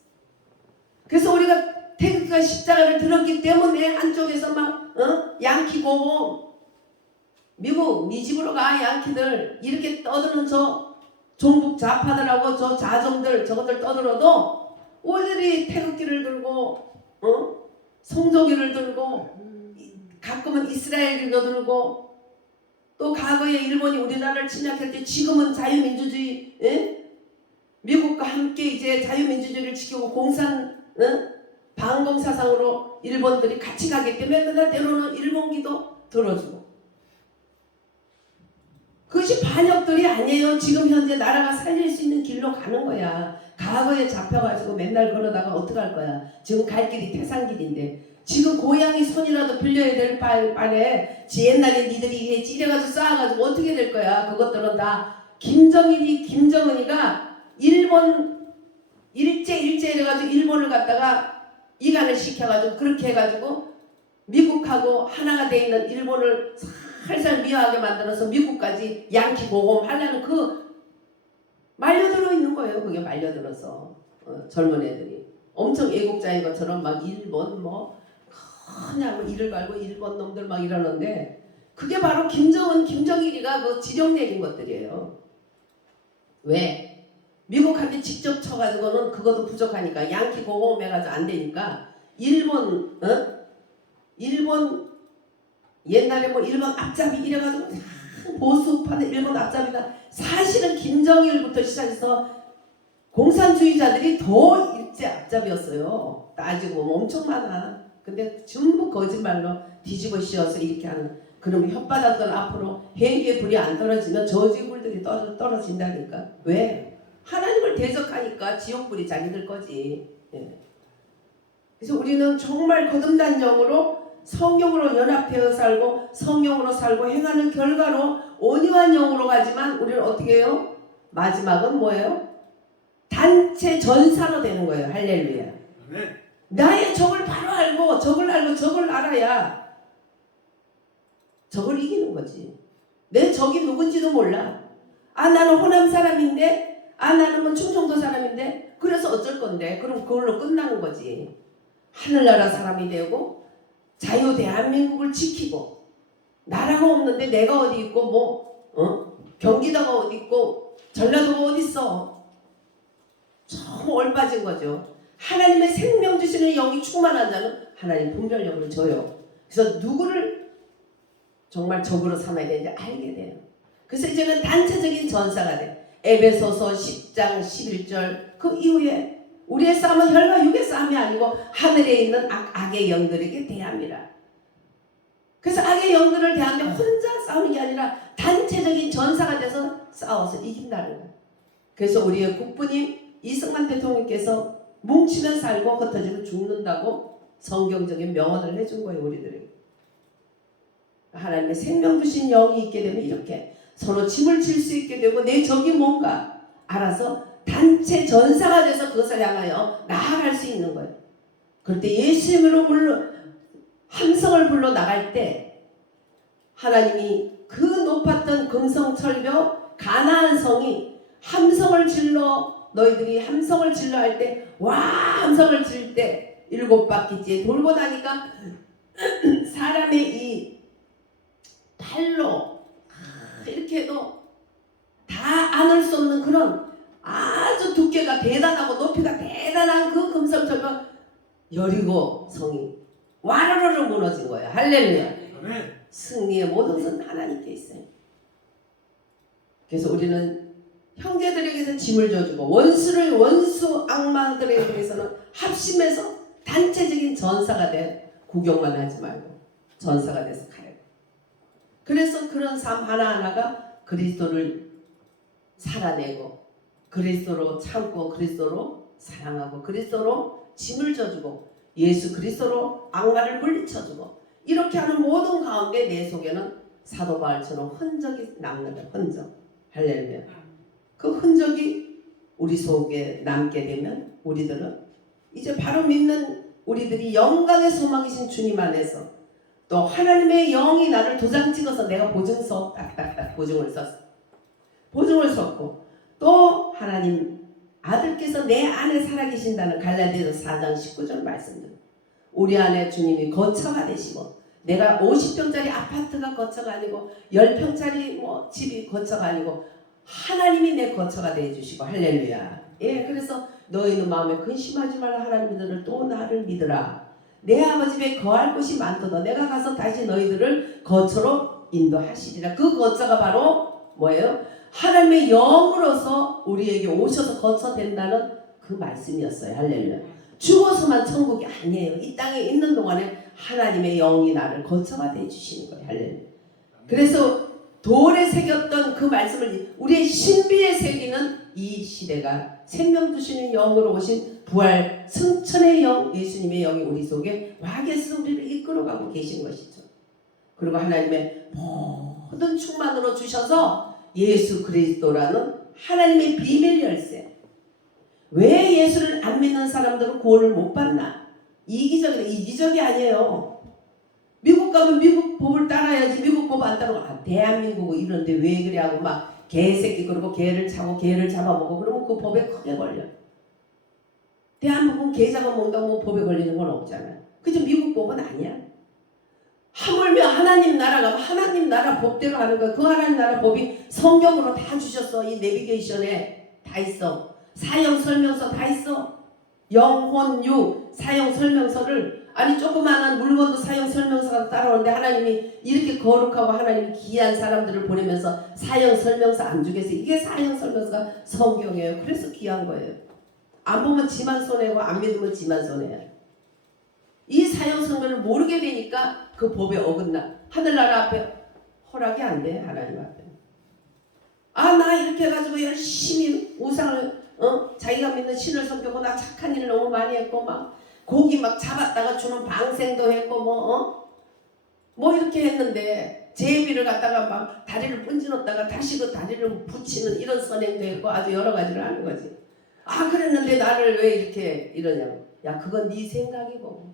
그래서 우리가 태극기가 우리가 십자가를 들었기 때문에 한쪽에서 막 양키 고고 미국 네 집으로 가 양키들 이렇게 떠드는 저 종북 좌파들하고 저 자정들 저것들 떠들어도 우리들이 태극기를 들고 성조기를 들고 가끔은 이스라엘기도 들고 또 과거에 일본이 우리나라를 침략할 때 지금은 자유민주주의 미국과 함께 이제 자유민주주의를 지키고 반공사상으로 일본들이 같이 가기 때문에 그날 때로는 일본기도 들어주고 그것이 반역들이 아니에요. 지금 현재 나라가 살릴 수 있는 길로 가는 거야. 과거에 잡혀가지고 맨날 그러다가 어떡할 거야. 지금 갈 길이 태산길인데 지금 고양이 손이라도 빌려야 될 바에 옛날에 니들이 찌려가지고 쌓아가지고 어떻게 될 거야. 그것들은 다 김정은이가 일본 일제 이래가지고 일본을 갖다가 이간을 시켜가지고 그렇게 해가지고 미국하고 하나가 돼 있는 일본을 살살 미워하게 만들어서 미국까지 양키 모범 하려는 그 말려들어 있는 거예요. 그게 말려들어서 젊은 애들이 엄청 애국자인 것처럼 막 일본 그냥 뭐 이를 갈고 일본 놈들 막 이러는데 그게 바로 김정일이가 그 지령 내린 것들이에요. 왜? 미국한테 직접 쳐가지고는 그것도 부족하니까 양키 고홈 해가지고 안 되니까 일본 옛날에 뭐 일본 앞잡이 이래가지고 보수파는 일본 앞잡이다. 사실은 김정일부터 시작해서 공산주의자들이 더 일제 앞잡이였어요. 따지고 보면 엄청 많아. 근데 전부 거짓말로 뒤집어 씌워서 이렇게 하는 그럼 혓바닥들 앞으로 해의 불이 안 떨어지면 저지불들이 떨어진다니까. 왜? 하나님을 대적하니까 지옥불이 자기들 거지. 예. 그래서 우리는 정말 거듭난 영으로 성령으로 연합되어 살고 성령으로 살고 행하는 결과로 온유한 영으로 가지만 우리는 어떻게 해요? 마지막은 뭐예요? 단체 전사로 되는 거예요. 할렐루야. 네. 나의 적을 바로 알고 적을 알아야 적을 이기는 거지. 내 적이 누군지도 몰라. 나는 호남 사람인데 나는 뭐 충청도 사람인데 그래서 어쩔 건데 그럼 그걸로 끝나는 거지. 하늘나라 사람이 되고 자유 대한민국을 지키고 나라가 없는데 내가 어디 있고 경기도가 어디 있고 전라도가 어디 있어. 너무 얼빠진 거죠. 하나님의 생명 주시는 영이 충만한 자는 하나님 분별력을 줘요. 그래서 누구를 정말 적으로 삼아야 되는지 알게 돼요. 그래서 이제는 단체적인 전사가 돼. 에베소서 10장 11절 그 이후에 우리의 싸움은 혈과 육의 싸움이 아니고 하늘에 있는 악의 영들에게 대함이라. 그래서 악의 영들을 대하는데 혼자 싸우는 게 아니라 단체적인 전사가 돼서 싸워서 이긴다는 거예요. 그래서 우리의 국부님 이승만 대통령께서 뭉치면 살고 흩어지면 죽는다고 성경적인 명언을 해준 거예요. 우리들에게. 하나님의 생명 주신 영이 있게 되면 이렇게 서로 짐을 질 수 있게 되고 내 적이 뭔가 알아서 단체 전사가 돼서 그것을 향하여 나아갈 수 있는 거예요. 그럴 때 예수님으로 함성을 불러 나갈 때 하나님이 그 높았던 금성철벽 가나안 성이 함성을 질러 너희들이 함성을 질러 할 때 와 함성을 질 때 7바퀴째 돌고 나니까 사람의 이 팔로 이렇게 해도 다 안을 수 없는 그런 아주 두께가 대단하고 높이가 대단한 그 금성철벽 여리고 성이 와르르르 무너진 거예요. 할렐루야. 승리의 모든 것은 하나님께 있어요. 그래서 우리는 형제들에게서 짐을 져주고 원수 악마들에 대해서는 합심해서 단체적인 전사가 돼 구경만 하지 말고 전사가 돼서 가야 돼. 그래서 그런 삶 하나하나가 그리스도를 살아내고 그리스도로 참고 그리스도로 사랑하고 그리스도로 짐을 져주고 예수 그리스도로 악마를 물리쳐주고 이렇게 하는 모든 가운데 내 속에는 사도 바울처럼 흔적이 남는 거예요. 흔적. 할렐루야. 그 흔적이 우리 속에 남게 되면 우리들은 이제 바로 믿는 우리들이 영광의 소망이신 주님 안에서 또 하나님의 영이 나를 도장 찍어서 내가 보증서 딱딱딱 보증을 썼어. 보증을 썼고 또 하나님 아들께서 내 안에 살아계신다는 갈라디아서 4장 19절 말씀입니다. 우리 안에 주님이 거처가 되시고, 내가 50평짜리 아파트가 거처가 아니고 10평짜리 뭐 집이 거처가 아니고 하나님이 내 거처가 되어주시고, 할렐루야. 예, 그래서 너희는 마음에 근심하지 말라. 하나님 믿으라. 또 나를 믿으라. 내 아버지 집에 거할 곳이 많도다. 내가 가서 다시 너희들을 거처로 인도하시리라. 그 거처가 바로 뭐예요? 하나님의 영으로서 우리에게 오셔서 거처 된다는 그 말씀이었어요. 할렐루야. 죽어서만 천국이 아니에요. 이 땅에 있는 동안에 하나님의 영이 나를 거처가 되어주시는 거예요. 할렐루야. 그래서 돌에 새겼던 그 말씀을 우리의 신비에 새기는 이 시대가 생명 주시는 영으로 오신 부활 승천의 영, 예수님의 영이 우리 속에 와 계셔서 우리를 이끌어가고 계신 것이죠. 그리고 하나님의 모든 충만으로 주셔서 예수 그리스도라는 하나님의 비밀 열쇠. 왜 예수를 안 믿는 사람들은 구원을 못 받나? 이기적이 아니에요. 미국 가면 미국 법을 따라야지. 미국 법 안 따르고 대한민국 이런데 왜 그래 하고 막 개새끼 그러고 개를 차고 개를 잡아먹고 그러면 그 법에 크게 걸려. 대한민국은 개 잡아먹는다고 뭐 법에 걸리는 건 없잖아요. 그죠? 미국 법은 아니야. 하물며 하나님 나라가 하나님 나라 법대로 하는 거야. 그 하나님 나라 법이 성경으로 다 주셨어. 이 내비게이션에 다 있어. 사형 설명서 다 있어. 영혼 유 사형 설명서를 아니 조그마한 물건도 사형 설명서가 따라오는데 하나님이 이렇게 거룩하고 하나님이 귀한 사람들을 보내면서 사형 설명서 안 주겠어요. 이게 사형 설명서가 성경이에요. 그래서 귀한 거예요. 안 보면 지만 손해고 안 믿으면 지만 손해야. 이 사형 설명을 모르게 되니까 그 법에 어긋나. 하늘나라 앞에 허락이 안 돼. 하나님 앞에. 나 이렇게 해가지고 열심히 우상을 자기가 믿는 신을 섬기고 나 착한 일을 너무 많이 했고 막 고기 막 잡았다가 주는 방생도 했고 뭐 이렇게 했는데 제비를 갖다가 막 다리를 pun지렀다가 다시 그 다리를 붙이는 이런 선행도 했고 아주 여러 가지를 하는 거지. 그랬는데 나를 왜 이렇게 이러냐고. 야, 그건 네 생각이고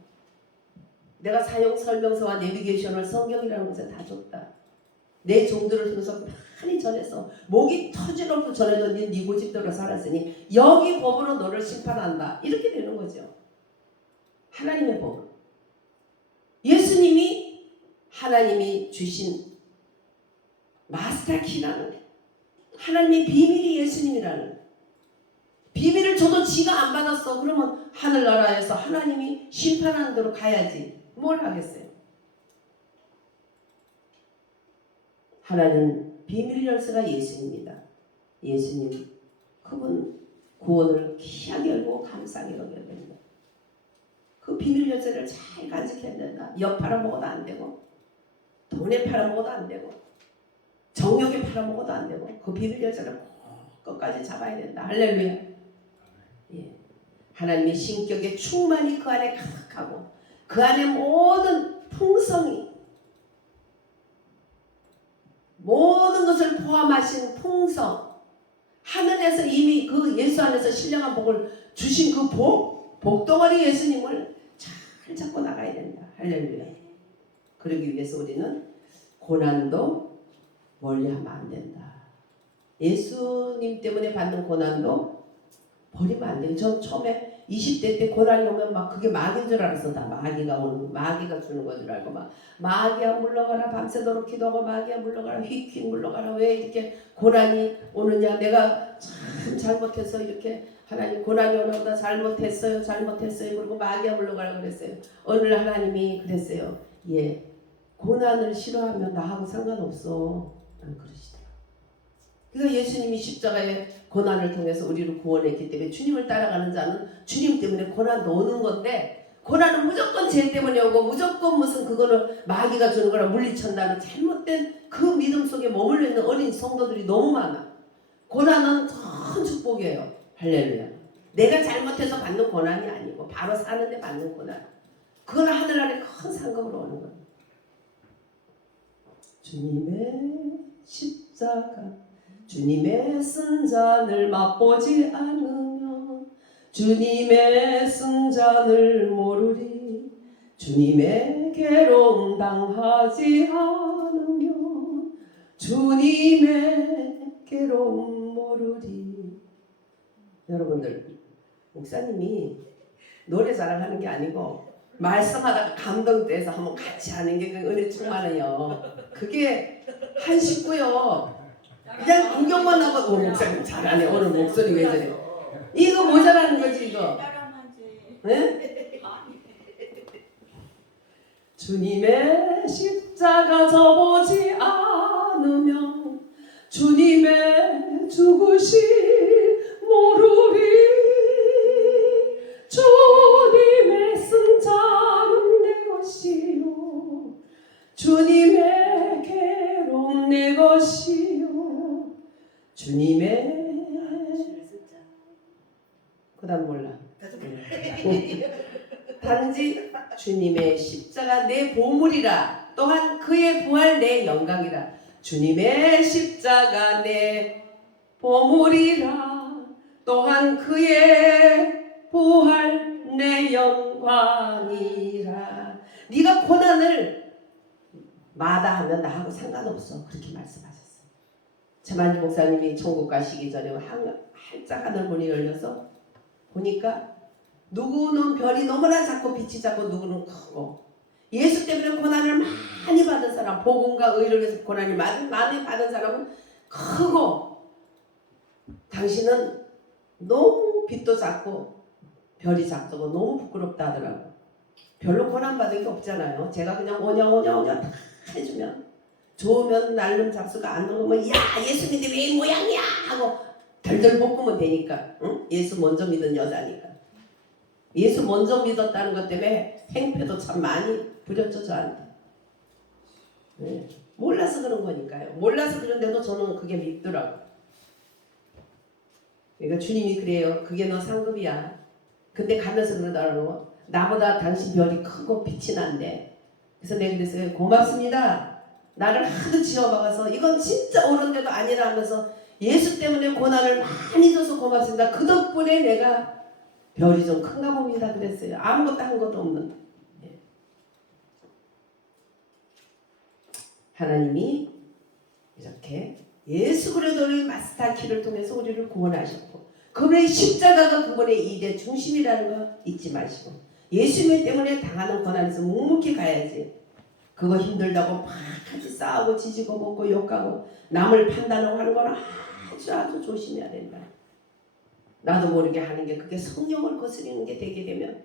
내가 사용 설명서와 내비게이션을 성경이라는 곳에 다 줬다. 내 종들을 통해서 많이 전해서 목이 터지도록 전해도 네 고집대로 살았으니 여기 법으로 너를 심판한다. 이렇게 되는 거죠. 하나님의 법. 예수님이 하나님이 주신 마스터키라는 하나님의 비밀이 예수님이라는 비밀을 줘도 지가 안 받았어. 그러면 하늘나라에서 하나님이 심판하는 대로 가야지. 뭘 하겠어요? 하나님 비밀 열쇠가 예수님입니다. 예수님 그분 구원을 귀하게 열고 감사하게 여겨야 됩니다. 그 비밀 열쇠를 잘 간직해야 된다. 엿 팔아먹어도 안 되고 돈에 팔아먹어도 안 되고 정욕에 팔아먹어도 안 되고 그 비밀 열쇠를 끝까지 잡아야 된다. 할렐루야. 예. 하나님의 신격의 충만이 그 안에 가득하고 그 안에 모든 풍성이 모든 것을 포함하신 풍성 하늘에서 이미 그 예수 안에서 신령한 복을 주신 그 복덩어리 예수님을 잘 잡고 나가야 된다. 할렐루야. 그러기 위해서 우리는 고난도 멀리하면 안 된다. 예수님 때문에 받는 고난도 버리면 안 돼요. 전 처음에 20대 때 고난이 오면 막 그게 마귀인 줄 알았어. 다 마귀가 오는 마귀가 주는 건 줄 알고 막 마귀야 물러가라 밤새도록 기도하고 마귀야 물러가라 휙휙 물러가라 왜 이렇게 고난이 오느냐 내가 참 잘못해서 이렇게 하나님 고난이 오나보다 잘못했어요 그리고 마귀야 물러가라 그랬어요. 어느 날 하나님이 그랬어요. 예, 고난을 싫어하면 나하고 상관없어 그러시더라고요. 그래서 예수님이 십자가의 고난을 통해서 우리를 구원했기 때문에 주님을 따라가는 자는 주님 때문에 고난도 오는 건데 고난은 무조건 죄 때문에 오고 무조건 무슨 그거는 마귀가 주는 거라 물리친다는 잘못된 그 믿음 속에 머물러 있는 어린 성도들이 너무 많아. 고난은 큰 축복이에요. 할렐루야. 내가 잘못해서 받는 고난이 아니고 바로 사는데 받는 고난. 그건 하늘 안에 큰 상급으로 오는 거예요. 주님의 십자가 주님의 쓴 잔을 맛보지 않으면 주님의 쓴 잔을 모르리 주님의 괴로움 당하지 않으면 주님의 괴로움 모르리. 여러분들 목사님이 노래 자랑하는 게 아니고 말씀하다가 감동돼서 한번 같이 하는 게 그 은혜 충만해요. 그게 한 식구요. 그냥 구경만 하고 목사님 잘하네. 오늘 목소리 왜 저래. 이거 모자라는 거지 이거. 네? 주님의 십자가 져보지 않으면 주님의 죽으심 모르리. 주님의 승자는 내 것이요 주님의 괴로움 내 것이요 주님의 그다음 몰라. 단지 주님의 십자가 내 보물이라 또한 그의 부활 내 영광이라. 주님의 십자가 내 보물이라 또한 그의 부활 내 영광이라. 네가 고난을 마다하면 나하고 상관없어. 그렇게 말씀하셨어요. 최만주 목사님이 천국 가시기 전에 활짝 하늘문이 열려서 보니까 누구는 별이 너무나 작고 빛이 작고 누구는 크고 예수 때문에 고난을 많이 받은 사람, 복음과 의를 위해서 고난을 많이 받은 사람은 크고 당신은 너무 빛도 작고 별이 작고 너무 부끄럽다 하더라고. 별로 고난 받은 게 없잖아요. 제가 그냥 오냐 다 해주면 좋으면 날름 잡수가 안 먹으면 야 예수님인데 왜 이 모양이야 하고 덜덜 볶으면 되니까. 응? 예수 먼저 믿은 여자니까. 예수 먼저 믿었다는 것 때문에 행패도 참 많이 부렸죠 저한테. 네. 몰라서 그런 거니까요. 몰라서 그런데도 저는 그게 믿더라고. 그러니까 주님이 그래요. 그게 너 상급이야. 근데 가면서 그러더라고. 나보다 당신 별이 크고 빛이 난대. 그래서 내가 그랬어요. 고맙습니다. 나를 하도 지어박아서 이건 진짜 옳은데도 아니라 하면서 예수 때문에 고난을 많이 줘서 고맙습니다. 그 덕분에 내가 별이 좀 큰가 봅니다. 그랬어요. 아무것도 한 것도 없는데. 예. 하나님이 이렇게 예수 그리스도의 마스터키를 통해서 우리를 구원하셨고 그분의 십자가가 그분의 이대 중심이라는 거 잊지 마시고 예수님 때문에 당하는 고난에서 묵묵히 가야지. 그거 힘들다고 막 같이 싸우고 지지고 먹고 욕하고 남을 판단하고 하는 건 아주 조심해야 된다. 나도 모르게 하는 게 그게 성령을 거스리는 게 되게 되면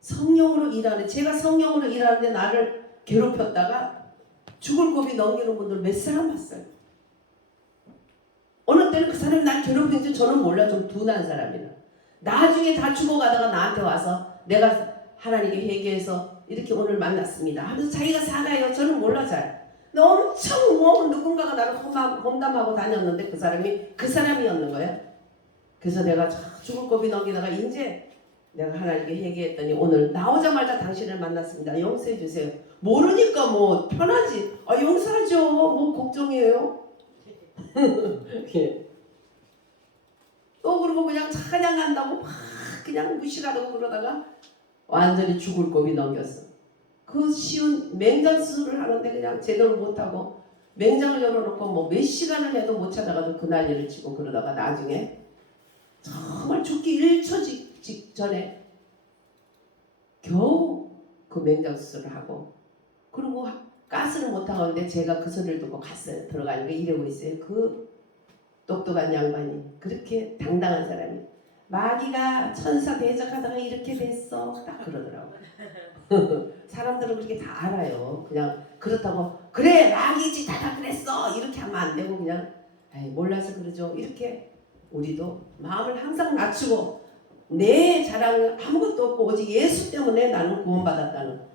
성령으로 일하는 제가 성령으로 일하는데 나를 괴롭혔다가 죽을 고비 넘기는 분들 몇 사람 봤어요. 어느 때는 그 사람이 날 괴롭히는지 저는 몰라. 좀 둔한 사람이라. 나중에 다 죽어가다가 나한테 와서 내가 하나님께 회개해서 이렇게 오늘 만났습니다 하면서 자기가 살아요. 저는 몰라 잘. 근데 엄청 누군가가 나를 험담하고 다녔는데 그 사람이었는 거예요. 그래서 내가 죽을 고비 넘기다가 이제 내가 하나님께 회개했더니 오늘 나오자마자 당신을 만났습니다. 용서해 주세요. 모르니까 뭐 편하지. 용서하죠. 뭐 걱정이에요. 예. 또 그러고 그냥 찬양한다고 막 그냥 무시하고 그러다가 완전히 죽을 고비 넘겼어. 그 쉬운 맹장 수술을 하는데 그냥 제대로 못하고 맹장을 열어놓고 뭐 몇 시간을 해도 못 찾아가지고 그 난리를 치고 그러다가 나중에 정말 죽기 1초 직전에 겨우 그 맹장 수술을 하고 그리고 가스를 못하고 하는데 제가 그 소리를 듣고 갔어요. 들어가니까 이러고 있어요. 그 똑똑한 양반이 그렇게 당당한 사람이 마귀가 천사 대적하다가 이렇게 됐어 딱 그러더라고. 사람들은 그렇게 다 알아요. 그냥 그렇다고 그래 마귀지 다 그랬어 이렇게 하면 안 되고 그냥 몰라서 그러죠. 이렇게 우리도 마음을 항상 낮추고 내 자랑은 아무것도 없고 오직 예수 때문에 나는 구원받았다는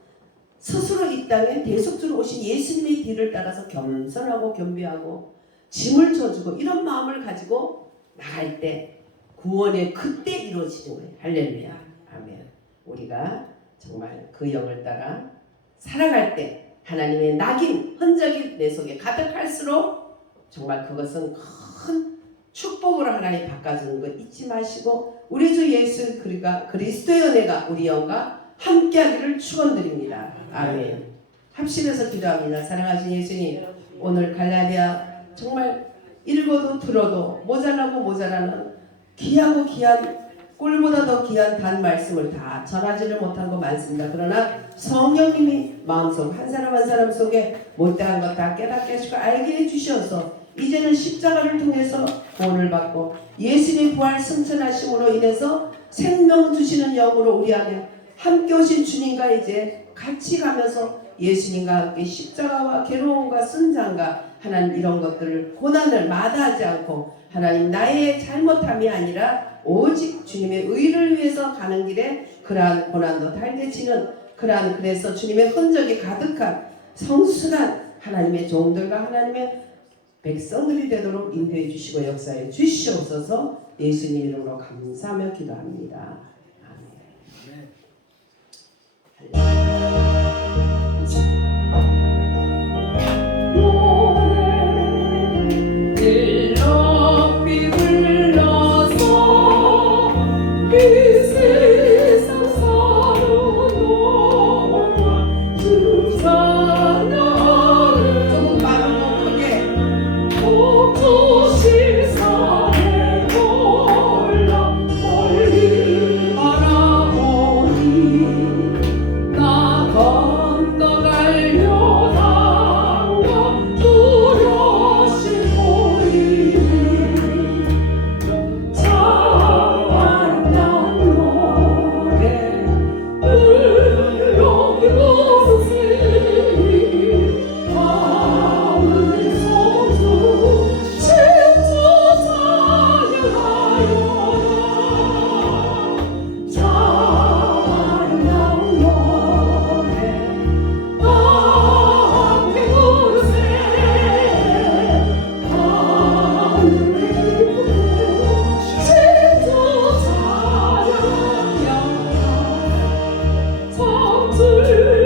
스스로 이 땅에 대속주로 오신 예수님의 뒤를 따라서 겸손하고 겸비하고 짐을 져주고 이런 마음을 가지고 나갈 때 구원의 그때 이루어지는 거예요. 할렐루야. 아멘. 우리가 정말 그 영을 따라 살아갈 때 하나님의 낙인, 흔적이 내 속에 가득할수록 정말 그것은 큰 축복으로 하나님 바꿔주는 거 잊지 마시고 우리 주 예수 그리스도의 은혜가 우리 영과 함께하기를 축원드립니다. 아멘. 합심해서 기도합니다. 사랑하신 예수님, 오늘 갈라디아 정말 읽어도 들어도 모자라는 귀하고 귀한 꿀보다 더 귀한 단 말씀을 다 전하지를 못한 거 많습니다. 그러나 성령님이 마음속 한 사람 한 사람 속에 못다한 것 다 깨닫게 하시고 알게 해주셔서 이제는 십자가를 통해서 구원을 받고 예수님의 부활 승천하심으로 인해서 생명 주시는 영으로 우리 안에 함께 오신 주님과 이제 같이 가면서 예수님과 함께 십자가와 괴로움과 순장과 하나님 이런 것들을 고난을 마다하지 않고 하나님 나의 잘못함이 아니라 오직 주님의 의를 위해서 가는 길에 그러한 고난도 달개치는 그러한 그래서 주님의 흔적이 가득한 성숙한 하나님의 종들과 하나님의 백성들이 되도록 인도해 주시고 역사해 주시옵소서. 예수님 이름으로 감사하며 기도합니다. 주